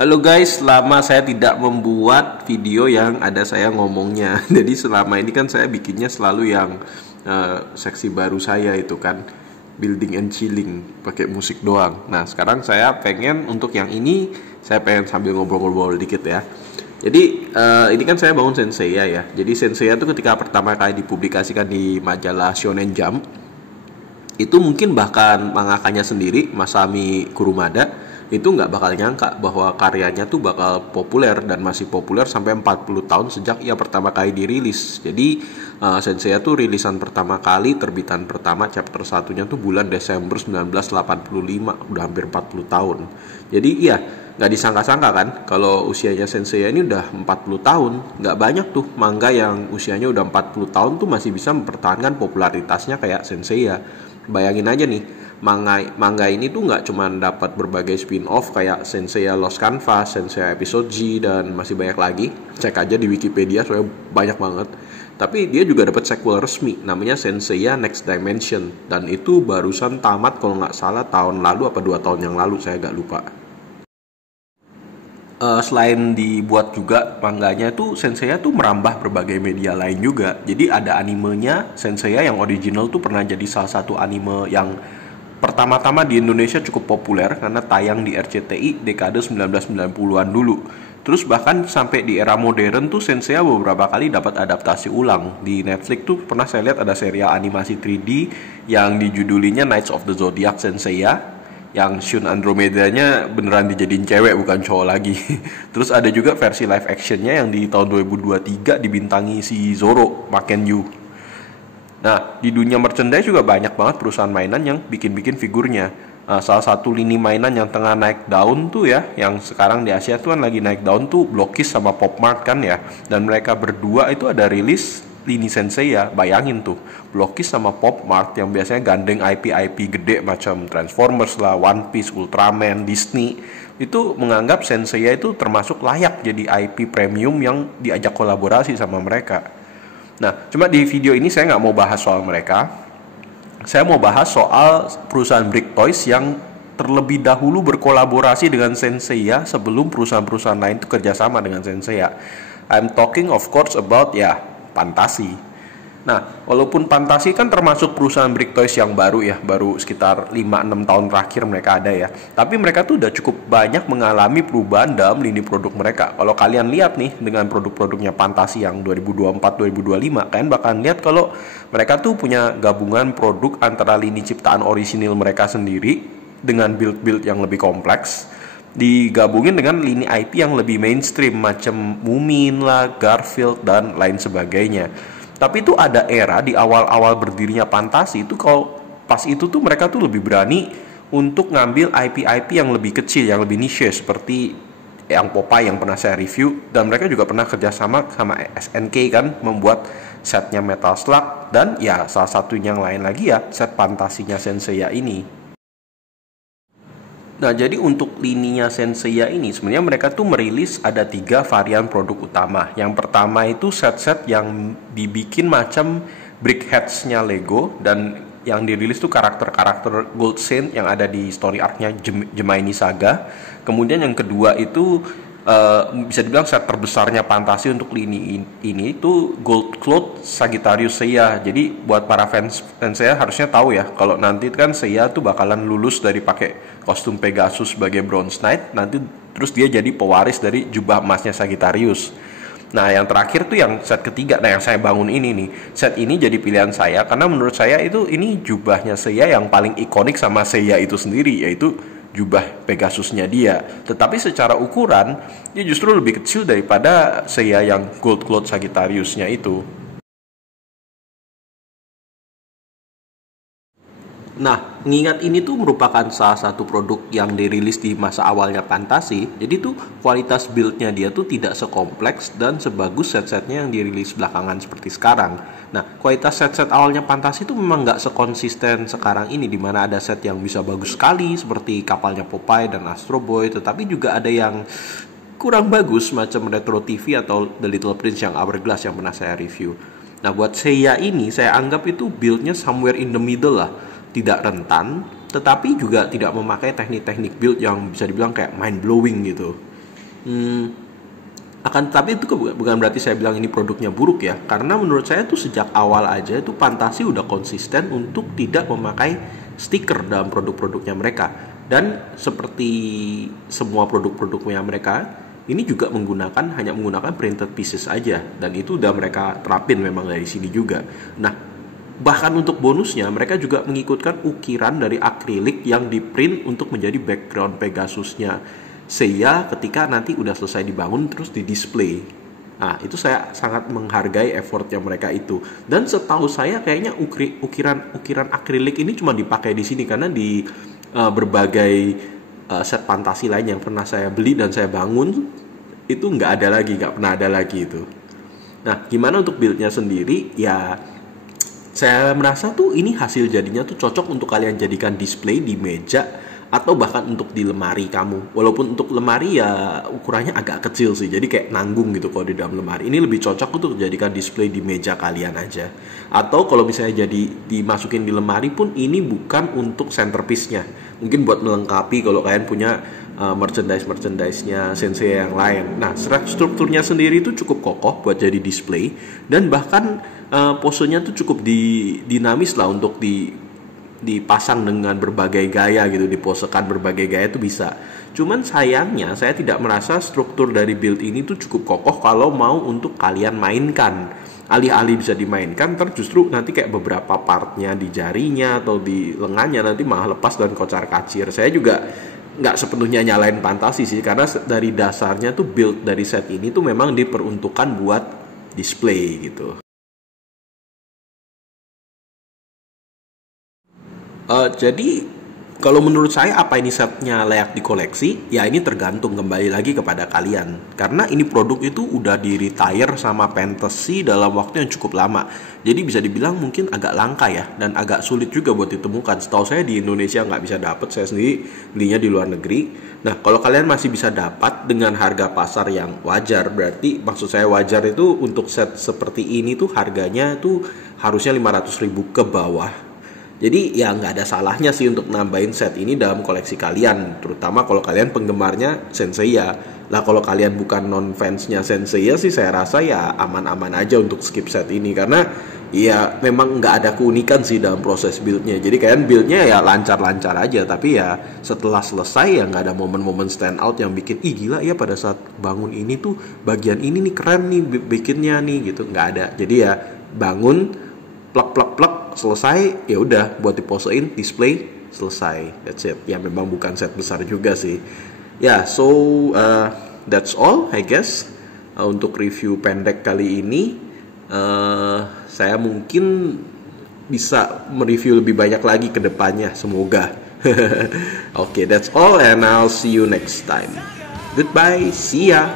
Halo guys, lama saya tidak membuat video yang ada saya ngomongnya. Jadi selama ini kan saya bikinnya selalu yang seksi baru saya itu kan building and chilling pakai musik doang. Nah sekarang saya pengen untuk yang ini saya pengen sambil ngobrol-ngobrol dikit ya. Jadi ini kan saya bangun Senseiya ya. Jadi Senseiya itu ketika pertama kali dipublikasikan di majalah Shonen Jump, itu mungkin bahkan mangakanya sendiri Masami Kurumada itu nggak bakal nyangka bahwa karyanya tuh bakal populer dan masih populer sampai 40 tahun sejak ia pertama kali dirilis. Jadi Senseiya tuh rilisan pertama kali, terbitan pertama chapter satunya tuh bulan Desember 1985, udah hampir 40 tahun. Jadi iya, nggak disangka-sangka kan kalau usianya Senseiya ini udah 40 tahun. Nggak banyak tuh manga yang usianya udah 40 tahun tuh masih bisa mempertahankan popularitasnya kayak Senseiya. Bayangin aja nih, manga ini tuh nggak cuma dapat berbagai spin-off kayak Senseiya Lost Canvas, Senseiya Episode G, dan masih banyak lagi. Cek aja di Wikipedia soalnya banyak banget. Tapi dia juga dapat sequel resmi namanya Senseiya Next Dimension, dan itu barusan tamat kalau nggak salah tahun lalu apa 2 tahun yang lalu, saya agak lupa. Selain dibuat juga manganya tuh Senseiya tuh merambah berbagai media lain juga. Jadi ada animenya Senseiya yang original tuh pernah jadi salah satu anime yang pertama-tama di Indonesia cukup populer karena tayang di RCTI dekade 1990-an dulu. Terus bahkan sampai di era modern tuh Senseiya beberapa kali dapat adaptasi ulang. Di Netflix tuh pernah saya lihat ada serial animasi 3D yang dijudulinya Knights of the Zodiac Senseiya, yang Shun Andromedanya beneran dijadiin cewek bukan cowok lagi. Terus ada juga versi live actionnya yang di tahun 2023 dibintangi si Zoro Makenyu. Nah, di dunia merchandise juga banyak banget perusahaan mainan yang bikin-bikin figurnya. Salah satu lini mainan yang tengah naik daun tuh ya, yang sekarang di Asia tuh kan lagi naik daun tuh Blockkiss sama Pop Mart kan ya. Dan mereka berdua itu ada rilis lini Senseiya. Bayangin tuh, Blockkiss sama Pop Mart yang biasanya gandeng IP-IP gede macam Transformers lah, One Piece, Ultraman, Disney, itu menganggap Senseiya itu termasuk layak jadi IP premium yang diajak kolaborasi sama mereka. Nah, cuma di video ini saya nggak mau bahas soal mereka. Saya mau bahas soal perusahaan Brick Toys yang terlebih dahulu berkolaborasi dengan Senseiya sebelum perusahaan-perusahaan lain itu kerjasama dengan Senseiya. I'm talking of course about Fantasi. Nah, walaupun Fantasi kan termasuk perusahaan Brick Toys yang baru ya, baru sekitar 5-6 tahun terakhir mereka ada ya. Tapi mereka tuh udah cukup banyak mengalami perubahan dalam lini produk mereka. Kalau kalian lihat nih dengan produk-produknya Fantasi yang 2024-2025, kalian bakalan lihat kalau mereka tuh punya gabungan produk antara lini ciptaan orisinil mereka sendiri dengan build-build yang lebih kompleks, digabungin dengan lini IP yang lebih mainstream macam Moomin lah, Garfield, dan lain sebagainya. Tapi itu ada era di awal-awal berdirinya Fantasi itu, kalau pas itu tuh mereka tuh lebih berani untuk ngambil IP-IP yang lebih kecil, yang lebih niche seperti yang Popeye yang pernah saya review, dan mereka juga pernah kerjasama sama SNK kan membuat setnya Metal Slug, dan ya salah satunya yang lain lagi ya set Fantasinya Senseiya ini. Nah, jadi untuk lininya Senseiya ini sebenarnya mereka tuh merilis ada 3 varian produk utama. Yang pertama itu set-set yang dibikin macam brick heads-nya Lego, dan yang dirilis tuh karakter-karakter Gold Saint yang ada di story arc-nya Gemaini Saga. Kemudian yang kedua itu bisa dibilang set terbesarnya Fantasi untuk lini ini itu Gold Cloth Sagittarius Seiya. Jadi buat para fans Seiya harusnya tahu ya kalau nanti kan Seiya tuh bakalan lulus dari pakai kostum Pegasus sebagai Bronze Knight, nanti terus dia jadi pewaris dari jubah emasnya Sagittarius. Nah, yang terakhir tuh yang set ketiga, nah yang saya bangun ini nih. Set ini jadi pilihan saya karena menurut saya itu ini jubahnya Seiya yang paling ikonik sama Seiya itu sendiri, yaitu jubah Pegasusnya dia. Tetapi secara ukuran dia justru lebih kecil daripada Seiya yang Gold Cloth Sagittariusnya itu. Nah, mengingat ini tuh merupakan salah satu produk yang dirilis di masa awalnya Fantasi, jadi tuh kualitas build-nya dia tuh tidak sekompleks dan sebagus set-setnya yang dirilis belakangan seperti sekarang. Nah, kualitas set-set awalnya Fantasi tuh memang nggak sekonsisten sekarang ini, dimana ada set yang bisa bagus sekali seperti kapalnya Popeye dan Astro Boy, tetapi juga ada yang kurang bagus macam Retro TV atau The Little Prince yang Hourglass yang pernah saya review. Nah, buat Seiya ini saya anggap itu build-nya somewhere in the middle lah. Tidak rentan, tetapi juga tidak memakai teknik-teknik build yang bisa dibilang kayak mind blowing gitu. Hmm, akan tapi itu bukan berarti saya bilang ini produknya buruk ya, karena menurut saya tuh sejak awal aja itu Fantasi udah konsisten untuk tidak memakai stiker dalam produk-produknya mereka. Dan seperti semua produk-produknya mereka, ini juga hanya menggunakan printed pieces aja, dan itu udah mereka terapin memang dari sini juga. Nah, bahkan untuk bonusnya mereka juga mengikutkan ukiran dari akrilik yang diprint untuk menjadi background Pegasusnya Seiya ketika nanti udah selesai dibangun terus di display. Nah, itu saya sangat menghargai effortnya mereka itu. Dan setahu saya kayaknya ukiran akrilik ini cuma dipakai di sini, karena di berbagai set Fantasi lain yang pernah saya beli dan saya bangun itu nggak pernah ada lagi itu. Nah, gimana untuk buildnya sendiri? Ya, saya merasa tuh ini hasil jadinya tuh cocok untuk kalian jadikan display di meja atau bahkan untuk di lemari kamu. Walaupun untuk lemari ya ukurannya agak kecil sih, jadi kayak nanggung gitu kalau di dalam lemari. Ini lebih cocok untuk dijadikan display di meja kalian aja. Atau kalau misalnya jadi dimasukin di lemari pun, ini bukan untuk centerpiece-nya. Mungkin buat melengkapi kalau kalian punya merchandise-nya Sensei yang lain. Nah, strukturnya sendiri itu cukup kokoh buat jadi display, dan bahkan posenya tuh cukup dinamis lah untuk dipasang dengan berbagai gaya gitu, diposekan berbagai gaya itu bisa. Cuman sayangnya saya tidak merasa struktur dari build ini tuh cukup kokoh kalau mau untuk kalian mainkan. Alih-alih bisa dimainkan, justru nanti kayak beberapa partnya di jarinya atau di lengannya nanti malah lepas dan kocar kacir. Saya juga nggak sepenuhnya nyalain Fantasi sih, karena dari dasarnya tuh build dari set ini tuh memang diperuntukkan buat display gitu. Jadi kalau menurut saya apa ini setnya layak dikoleksi? Ya ini tergantung, kembali lagi kepada kalian. Karena ini produk itu udah di retire sama Fantasi dalam waktu yang cukup lama. Jadi bisa dibilang mungkin agak langka ya, dan agak sulit juga buat ditemukan. Setahu saya di Indonesia nggak bisa dapat, saya sendiri belinya di luar negeri. Nah, kalau kalian masih bisa dapat dengan harga pasar yang wajar, berarti maksud saya wajar itu untuk set seperti ini tuh harganya tuh harusnya 500.000 ke bawah. Jadi ya nggak ada salahnya sih untuk nambahin set ini dalam koleksi kalian, terutama kalau kalian penggemarnya Senseiya. Lah kalau kalian bukan non fansnya Senseiya sih, saya rasa ya aman-aman aja untuk skip set ini, karena ya memang nggak ada keunikan sih dalam proses buildnya. Jadi kalian buildnya ya lancar-lancar aja, tapi ya setelah selesai ya nggak ada momen-momen stand out yang bikin ih gila ya pada saat bangun ini tuh bagian ini nih keren nih bikinnya nih gitu, nggak ada. Jadi ya bangun plak selesai, ya udah buat diposein display selesai, that's it. Ya memang bukan set besar juga sih ya. So that's all I guess untuk review pendek kali ini. Saya mungkin bisa mereview lebih banyak lagi ke depannya, semoga. Okay, that's all and I'll see you next time. Goodbye, see ya.